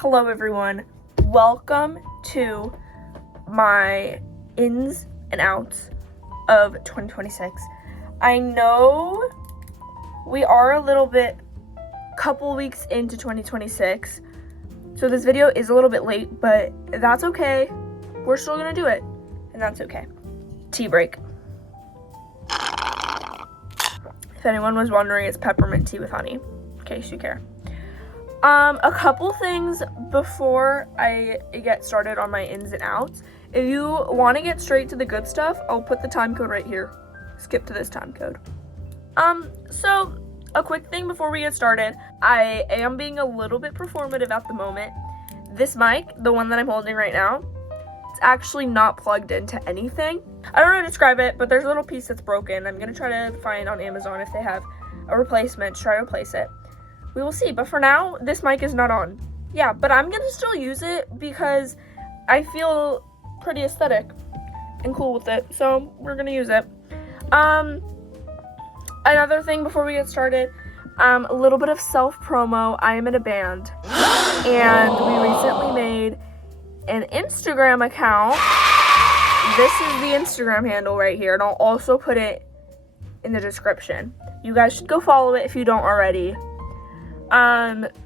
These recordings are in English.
Hello everyone, welcome to my ins and outs of 2026. I know we are a little bit, couple weeks into 2026, so this video is a little bit late, but that's okay. We're still gonna do it, and that's okay. Tea break. If anyone was wondering, it's peppermint tea with honey, in case you care. A couple things before I get started on my ins and outs. If you want to get straight to the good stuff, I'll put the time code right here. Skip to this time code. So a quick thing before we get started. I am being a little bit performative at the moment. This mic, the one that I'm holding right now, it's actually not plugged into anything. I don't know how to describe it, but there's a little piece that's broken. I'm gonna try to find on Amazon if they have a replacement, try to replace it. We will see, but for now, this mic is not on. Yeah, but I'm gonna still use it because I feel pretty aesthetic and cool with it, so we're gonna use it. Another thing before we get started, a little bit of self-promo. I am in a band, and we recently made an Instagram account. This is the Instagram handle right here, and I'll also put it in the description. You guys should go follow it if you don't already.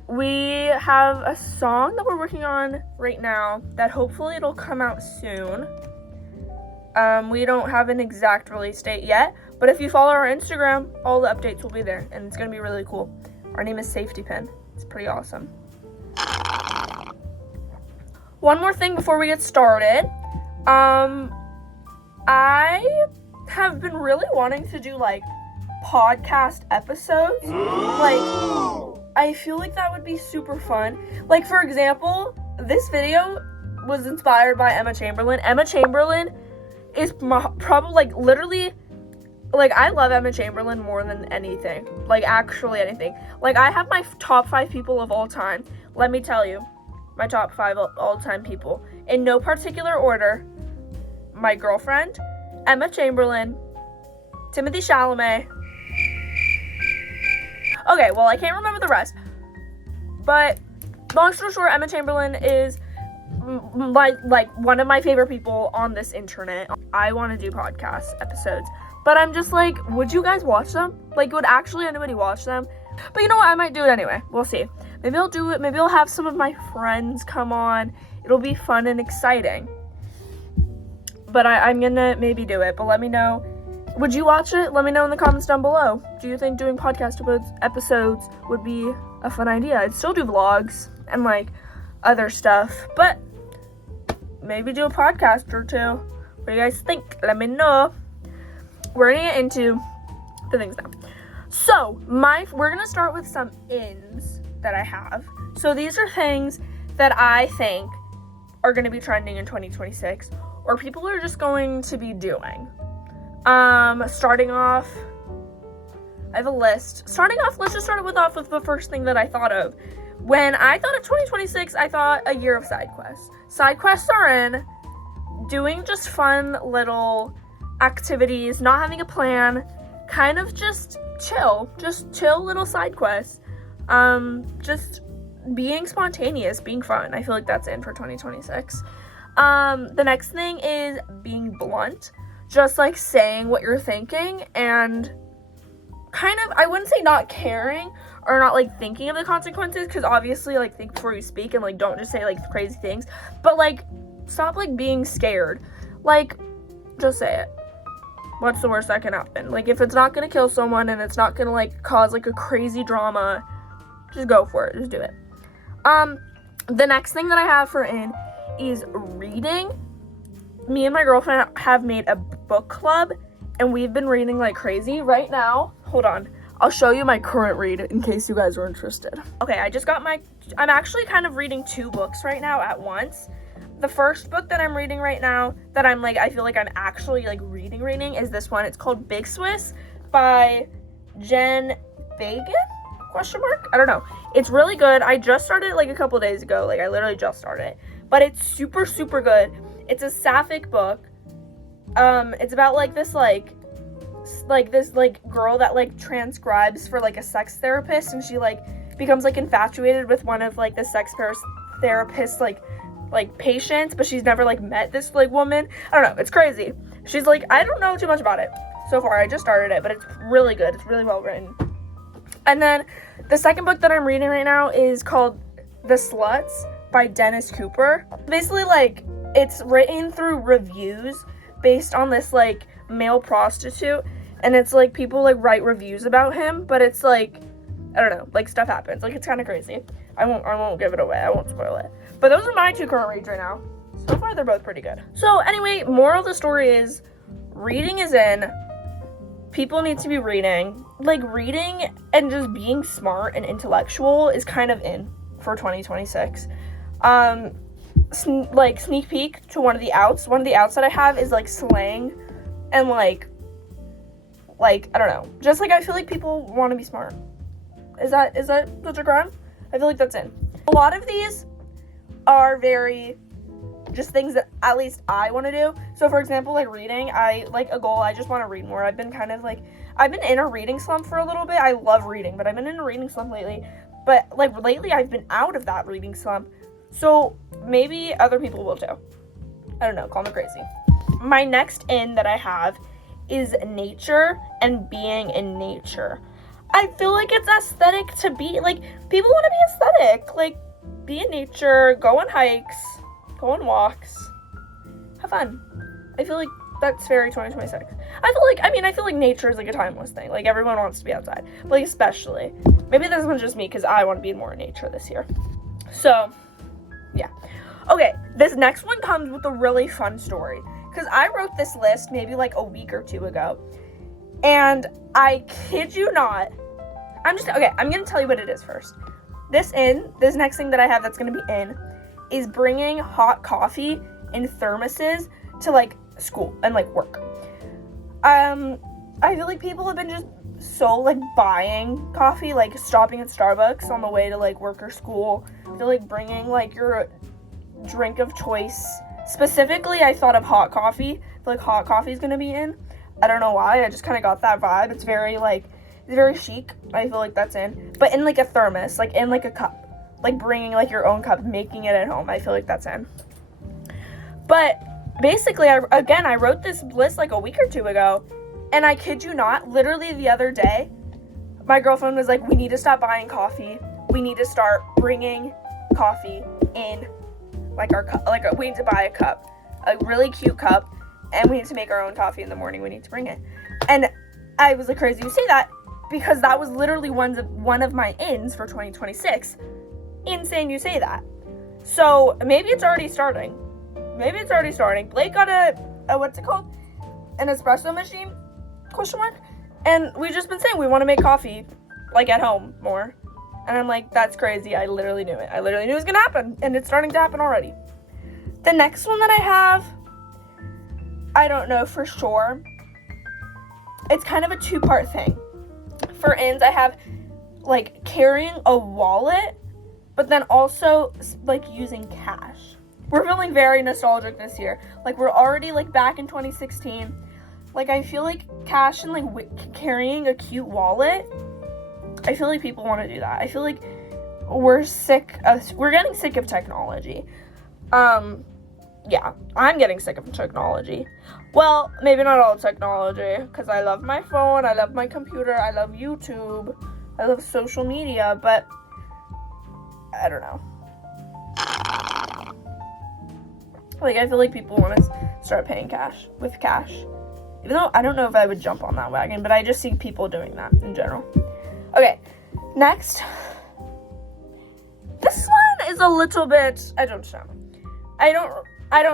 We have a song that we're working on right now that hopefully it'll come out soon. We don't have an exact release date yet, but if you follow our Instagram, all the updates will be there, and it's gonna be really cool. Our name is Safetypin. It's pretty awesome. One more thing before we get started. I have been really wanting to do like podcast episodes. I feel like that would be super fun. Like, for example, this video was inspired by Emma Chamberlain. Emma Chamberlain is probably, like, literally, like, I love Emma Chamberlain more than anything. Like, actually anything. Like, I have my top 5 people of all time. Let me tell you, my top 5 all-time people. In no particular order: my girlfriend, Emma Chamberlain, Timothy Chalamet. Okay, well, I can't remember the rest, but long story short, Emma Chamberlain is like one of my favorite people on this internet. I want to do podcast episodes, but I'm just like, would you guys watch them? Like, would actually anybody watch them? But you know what, I might do it anyway. We'll see. Maybe I'll do it. Maybe I'll have some of my friends come on. It'll be fun and exciting. But I'm gonna maybe do it, but let me know. Would you watch it? Let me know in the comments down below. Do you think doing podcast episodes would be a fun idea? I'd still do vlogs and like other stuff, but maybe do a podcast or two. What do you guys think? Let me know. We're gonna get into the things now. So we're gonna start with some ins that I have. So these are things that I think are gonna be trending in 2026, or people are just going to be doing. Starting off, I have a list. Starting off, let's just start off with the first thing that I thought of. When I thought of 2026, I thought a year of side quests. Side quests are in doing just fun little activities, not having a plan, kind of just chill little side quests. Just being spontaneous, being fun. I feel like that's in for 2026. The next thing is being blunt. Just like saying what you're thinking and kind of, I wouldn't say not caring or not like thinking of the consequences, because obviously like think before you speak and like don't just say like crazy things, but like stop like being scared. Like, just say it. What's the worst that can happen? Like, if it's not gonna kill someone and it's not gonna like cause like a crazy drama, just go for it. Just do it. The next thing that I have for in is reading. Me and my girlfriend have made a book club, and we've been reading like crazy. Right now, hold on, I'll show you my current read in case you guys are interested. Okay, I'm actually kind of reading 2 books right now at once. The first book that I'm reading right now that I'm like, I feel like I'm actually like reading is this one. It's called Big Swiss by Jen Fagan? ? I don't know. It's really good. I just started it like a couple days ago. Like, I literally just started it, but it's super, super good. It's a sapphic book. It's about like this girl that like transcribes for like a sex therapist, and she like becomes like infatuated with one of like the sex therapist, like patient, but she's never, like, met this, like, woman. I don't know. It's crazy. She's like, I don't know too much about it so far. I just started it, but it's really good. It's really well written. And then the second book that I'm reading right now is called The Sluts by Dennis Cooper. Basically, like, it's written through reviews based on this, like, male prostitute, and it's, like, people, like, write reviews about him, but it's, like, I don't know, like, stuff happens. Like, it's kind of crazy. I won't give it away. I won't spoil it. But those are my 2 current reads right now. So far, they're both pretty good. So, anyway, moral of the story is, reading is in. People need to be reading. Like, reading and just being smart and intellectual is kind of in for 2026. Like, sneak peek to one of the outs. One of the outs that I have is, like, slang and, like, I don't know. Just, like, I feel like people want to be smart. Is that such a crime? I feel like that's in. A lot of these are very just things that at least I want to do. So, for example, like, reading, I just want to read more. I've been in a reading slump for a little bit. I love reading, but I've been in a reading slump lately. But, like, lately I've been out of that reading slump. So, maybe other people will too. I don't know, call me crazy. My next in that I have is nature and being in nature. I feel like it's aesthetic to be, like, people want to be aesthetic. Like, be in nature, go on hikes, go on walks, have fun. I feel like that's very 2026. I feel like nature is, like, a timeless thing. Like, everyone wants to be outside. But, like, especially. Maybe this one's just me because I want to be more in nature this year. So, yeah. Okay, this next one comes with a really fun story. Because I wrote this list maybe, like, a week or 2 ago. And I kid you not, I'm going to tell you what it is first. This next thing that I have that's going to be in is bringing hot coffee in thermoses to, like, school and, like, work. I feel like people have been just so, like, buying coffee, like, stopping at Starbucks on the way to, like, work or school. I feel like bringing, like, your drink of choice. Specifically, I thought of hot coffee. I feel like hot coffee is going to be in. I don't know why. I just kind of got that vibe. It's very, like, it's very chic. I feel like that's in. But in, like, a thermos. Like, in, like, a cup. Like, bringing, like, your own cup, making it at home. I feel like that's in. But, basically, I wrote this list, like, a week or 2 ago. And I kid you not, literally the other day, my girlfriend was like, we need to stop buying coffee. We need to start bringing coffee in, like, our cup. Like, we need to buy a cup. A really cute cup. And we need to make our own coffee in the morning. We need to bring it. And I was like, crazy you say that, because that was literally one of my ins for 2026. Insane you say that. So maybe it's already starting. Blake got a what's it called? An espresso machine? ? And we've just been saying we want to make coffee, like, at home more. And I'm like, that's crazy. I literally knew it. I literally knew it was going to happen. And it's starting to happen already. The next one that I have, I don't know for sure. It's kind of a 2-part thing. For ins, I have, like, carrying a wallet, but then also, like, using cash. We're feeling very nostalgic this year. Like, we're already, like, back in 2016. Like, I feel like cash and, like, carrying a cute wallet, I feel like people want to do that. I feel like we're getting sick of technology. Yeah, I'm getting sick of technology. Well, maybe not all technology, because I love my phone, I love my computer, I love YouTube, I love social media, but I don't know. Like, I feel like people want to start paying with cash. Even though I don't know if I would jump on that wagon, but I just see people doing that in general. Okay, next. This one is a little bit, I don't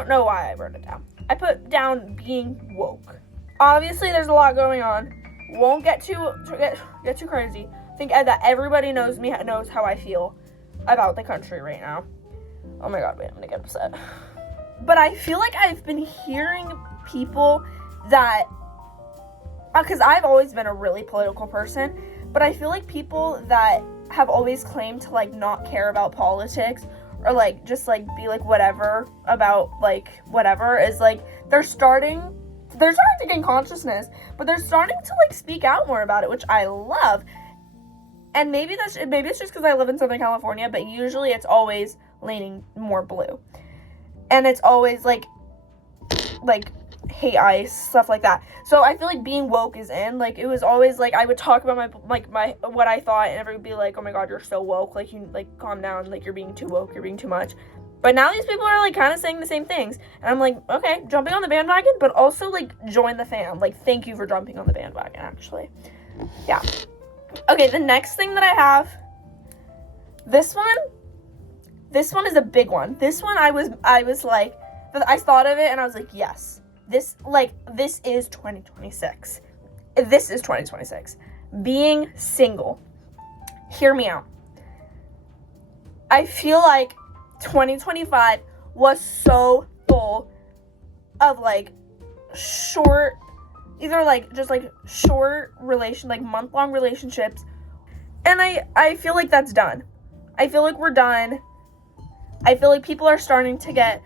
know why I wrote it down. I put down being woke. Obviously, there's a lot going on. Won't get too crazy. I think that everybody knows how I feel about the country right now. Oh my god, wait, I'm gonna get upset. But I feel like I've been hearing people that, because I've always been a really political person, but I feel like people that have always claimed to, like, not care about politics, or, like, just, like, be, like, whatever about, like, whatever, is, like, they're starting to gain consciousness, but they're starting to, like, speak out more about it, which I love. And maybe it's just because I live in Southern California, but usually it's always leaning more blue. And it's always like hate ICE, stuff like that. So I feel like being woke is in. Like, it was always like I would talk about my what I thought, and everyone would be like, oh my god, you're so woke, like, you like calm down, like you're being too woke, you're being too much. But now these people are like kind of saying the same things, and I'm like, okay, jumping on the bandwagon, but also like join the fam. Like, thank you for jumping on the bandwagon, actually. Yeah. Okay, the next thing that I have, this one is a big one. This one I was like, I thought of it and I was like, yes, this is 2026. This is 2026. Being single. Hear me out. I feel like 2025 was so full of like short, either like just like short like month-long relationships, and I feel like that's done. I feel like we're done. I feel like people are starting to get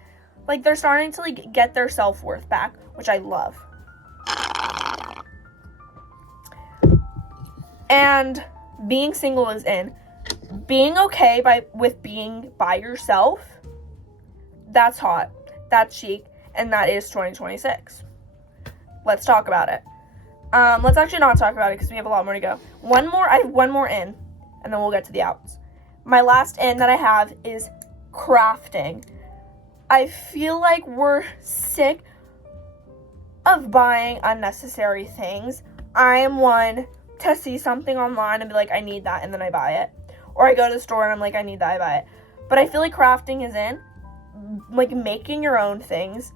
like, they're starting to like get their self-worth back, which I love. And being single is in. Being okay with being by yourself, that's hot, that's chic, and that is 2026. Let's talk about it. Let's actually not talk about it because we have a lot more to go. I have one more in, and then we'll get to the outs. My last in that I have is crafting. I feel like we're sick of buying unnecessary things. I am one to see something online and be like, I need that, and then I buy it. Or I go to the store and I'm like, I need that, I buy it. But I feel like crafting is in. Like, making your own things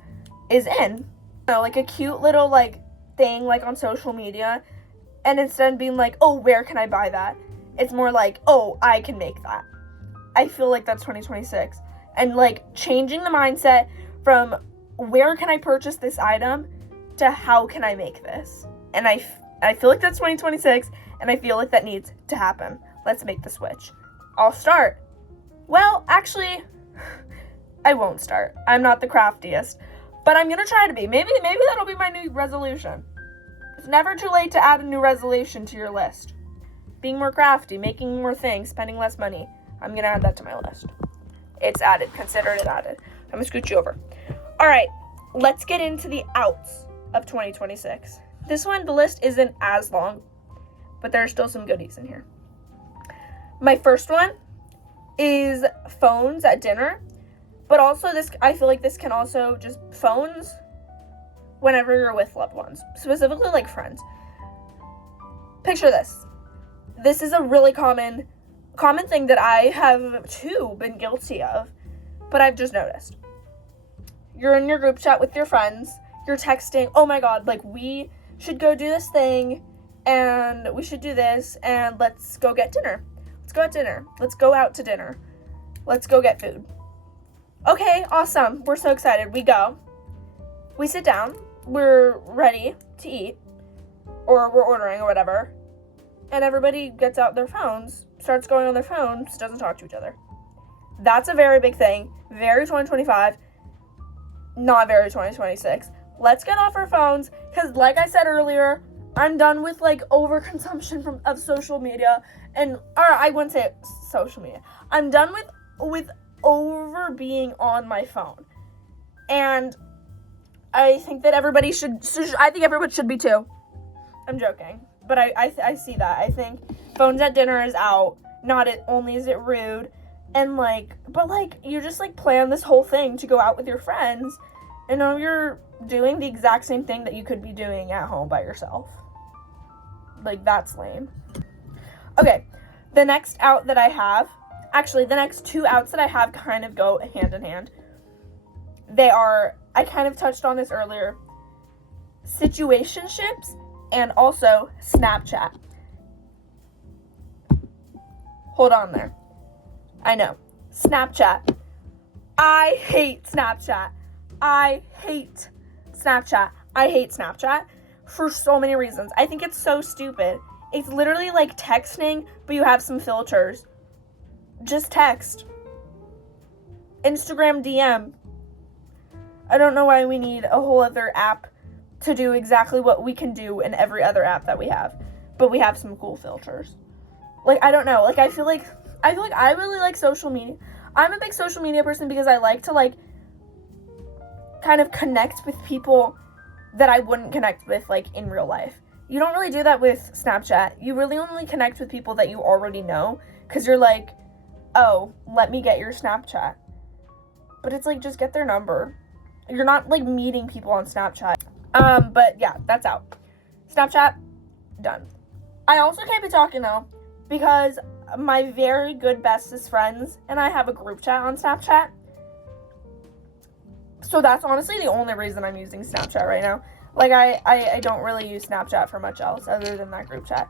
is in. You know, like a cute little like thing like on social media, and instead of being like, oh, where can I buy that? It's more like, oh, I can make that. I feel like that's 2026. And like changing the mindset from where can I purchase this item to how can I make this? And I feel like that's 2026, and I feel like that needs to happen. Let's make the switch. I'll start. Well, actually, I won't start. I'm not the craftiest, but I'm gonna try to be. Maybe that'll be my new resolution. It's never too late to add a new resolution to your list. Being more crafty, making more things, spending less money. I'm gonna add that to my list. It's added. Consider it added. I'm gonna scoot you over. All right, let's get into the outs of 2026. This one, the list isn't as long, but there are still some goodies in here. My first one is phones at dinner, but also I feel like this can also just phones whenever you're with loved ones, specifically like friends. Picture this. This is a really common thing that I have too been guilty of, but I've just noticed. You're in your group chat with your friends, you're texting, oh my god, like we should go do this thing, and we should do this, and let's go get dinner. Let's go at dinner. Let's go out to dinner. Let's go get food. Okay, awesome. We're so excited. We go. We sit down. We're ready to eat, or we're ordering or whatever, and everybody gets out their phones, starts going on their phones, doesn't talk to each other. That's a very big thing. Very 2025. Not very 2026. Let's get off our phones, because like I said earlier, I'm done with like overconsumption of social media, or I wouldn't say social media. I'm done with over being on my phone. And I think that everybody should be too. I'm joking. But I see that. I think phones at dinner is out. Not only is it rude, and but you just plan this whole thing to go out with your friends, and now you're doing the exact same thing that you could be doing at home by yourself. That's lame. Okay, the next out that I have, actually the next two outs that I have kind of go hand in hand. They are, I kind of touched on this earlier, situationships and also Snapchat. Hold on there. I know. Snapchat. I hate Snapchat. I hate Snapchat. I hate Snapchat for so many reasons. I think it's so stupid. It's literally like texting, but you have some filters. Just text. Instagram DM. I don't know why we need a whole other app to do exactly what we can do in every other app that we have. But we have some cool filters. like, I don't know, like, I feel like I really like social media. I'm a big social media person because I like to, like, kind of connect with people that I wouldn't connect with, like, in real life. You don't really do that with Snapchat. You really only connect with people that you already know, because you're like, oh, let me get your Snapchat. But it's like, just get their number. You're not, like, meeting people on Snapchat. But yeah, that's out. Snapchat, done. I also can't be talking, though, because my very good bestest friends and I have a group chat on Snapchat. So that's honestly the only reason I'm using Snapchat right now. Like, I don't really use Snapchat for much else other than that group chat.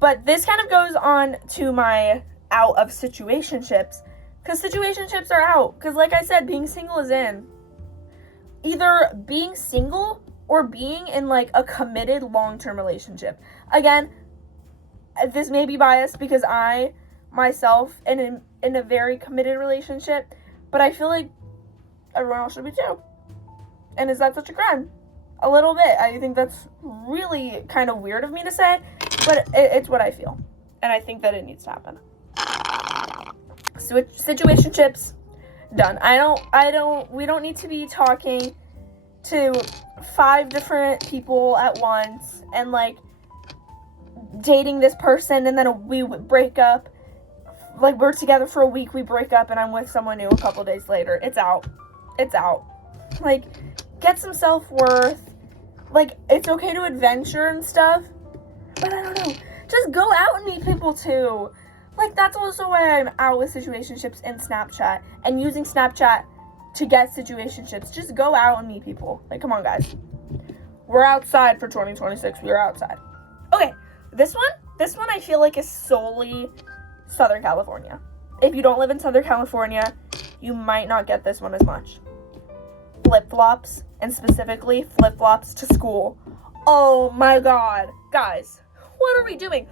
But this kind of goes on to my out of situationships. Because situationships are out. Because like I said, being single is in. Either being single or being in, like, a committed long-term relationship. Again, this may be biased because I, myself, am in a very committed relationship. But I feel like everyone else should be too. And is that such a crime? A little bit. I think that's really kind of weird of me to say, but it's what I feel. And I think that it needs to happen. So situationships, done. We don't need to be talking to 5 different people at once and, like, dating this person and then we break up. Like, we're together for a week, we break up, and I'm with someone new a couple days later. It's out. It's out. Like, get some self-worth. Like, it's okay to adventure and stuff, but I don't know. Just go out and meet people, too. Like, that's also why I'm out with situationships and Snapchat, and using Snapchat to get situationships. Just go out and meet people. Like, come on, guys. We're outside for 2026. We're outside. Okay, this one I feel like is solely Southern California. If you don't live in Southern California, you might not get this one as much. Flip-flops, and specifically flip-flops to school. Oh my god. Guys, what are we doing?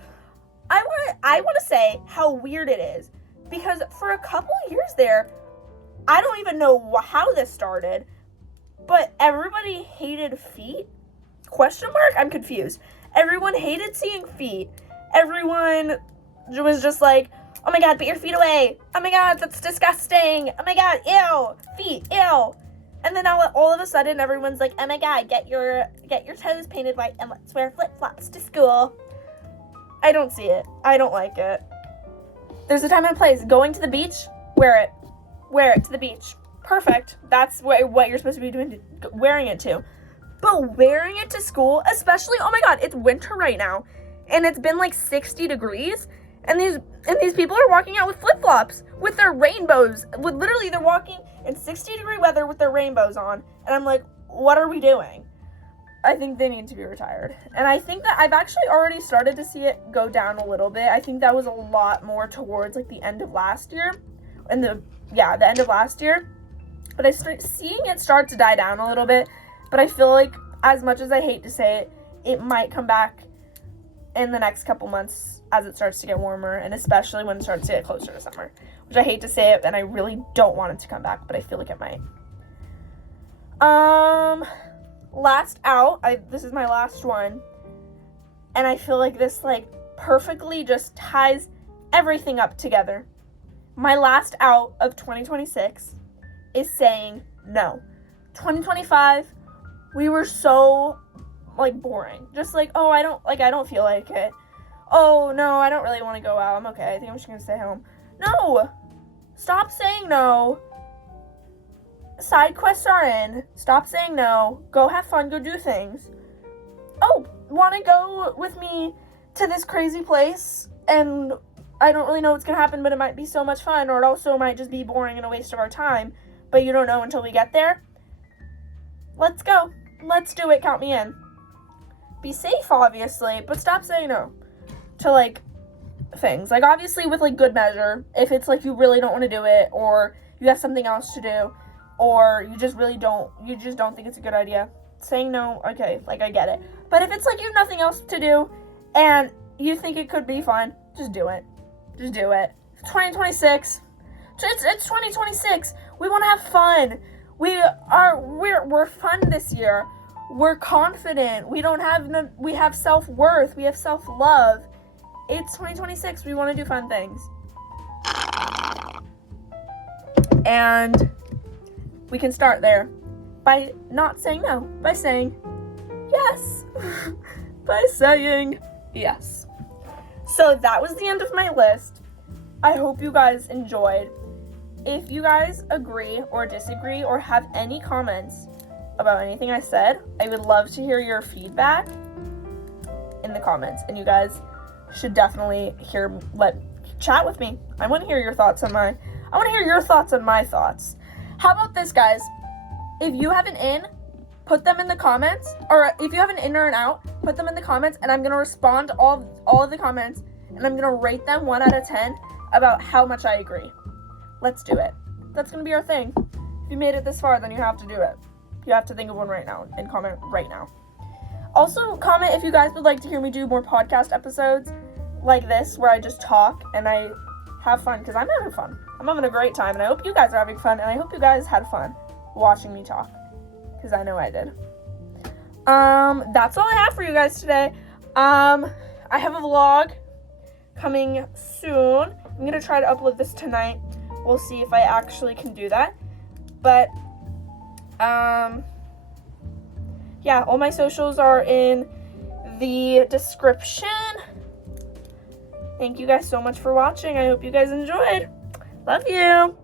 I want to say how weird it is, because for a couple of years there, I don't even know how this started, but everybody hated feet? Question mark? I'm confused. Everyone hated seeing feet. Everyone was just like, oh my god, put your feet away. Oh my god, that's disgusting. Oh my god, ew, feet, ew. And then all of a sudden, everyone's like, oh my god, get your toes painted white and let's wear flip-flops to school. I don't see it. I don't like it. There's a time and a place. Going to the beach, wear it. Wear it to the beach. Perfect. That's what you're supposed to be doing, wearing it to. But wearing it to school, especially, oh my god, it's winter right now. And it's been like 60 degrees. And these people are walking out with flip-flops, with their rainbows. Literally, they're walking in 60-degree weather with their rainbows on. And I'm like, what are we doing? I think they need to be retired. And I think that I've actually already started to see it go down a little bit. I think that was a lot more towards, like, the end of last year. The end of last year. But I start seeing it start to die down a little bit. But I feel like, as much as I hate to say it, it might come back in the next couple months as it starts to get warmer, and especially when it starts to get closer to summer. Which I hate to say it, and I really don't want it to come back, but I feel like it might. Last out, this is my last one, and I feel like this, like, perfectly just ties everything up together. My last out of 2026 is saying no. 2025, we were so, like, boring. Just like, oh, I don't feel like it. Oh, no, I don't really want to go out. I'm okay. I think I'm just going to stay home. No! Stop saying no. Side quests are in. Stop saying no. Go have fun. Go do things. Oh, want to go with me to this crazy place? And I don't really know what's going to happen, but it might be so much fun. Or it also might just be boring and a waste of our time. But you don't know until we get there. Let's go. Let's do it. Count me in. Be safe, obviously, but stop saying no to, like, things. Like, obviously, with, like, good measure, if it's, like, you really don't want to do it, or you have something else to do, or you just don't think it's a good idea, saying no, okay, like, I get it. But if it's, like, you have nothing else to do, and you think it could be fun, just do it. Just do it. It's 2026. It's 2026. We want to have fun. We're fun this year. We're confident. We have self-worth. We have self-love. It's 2026. We want to do fun things. And we can start there by not saying no, by saying yes. By saying yes. So that was the end of my list. I hope you guys enjoyed. If you guys agree or disagree or have any comments about anything I said, I would love to hear your feedback in the comments. And you guys should definitely chat with me. I want to hear your thoughts on my thoughts. How about this, guys? If you have an in, put them in the comments. Or if you have an in or an out, put them in the comments, and I'm going to respond to all of the comments, and I'm going to rate them 1 out of 10 about how much I agree. Let's do it. That's going to be our thing. If you made it this far, then you have to do it. You have to think of one right now and comment right now. Also, comment if you guys would like to hear me do more podcast episodes like this, where I just talk and I have fun, because I'm having fun. I'm having a great time, and I hope you guys are having fun, and I hope you guys had fun watching me talk, because I know I did. That's all I have for you guys today. I have a vlog coming soon. I'm going to try to upload this tonight. We'll see if I actually can do that. But, yeah, all my socials are in the description. Thank you guys so much for watching. I hope you guys enjoyed. Love you.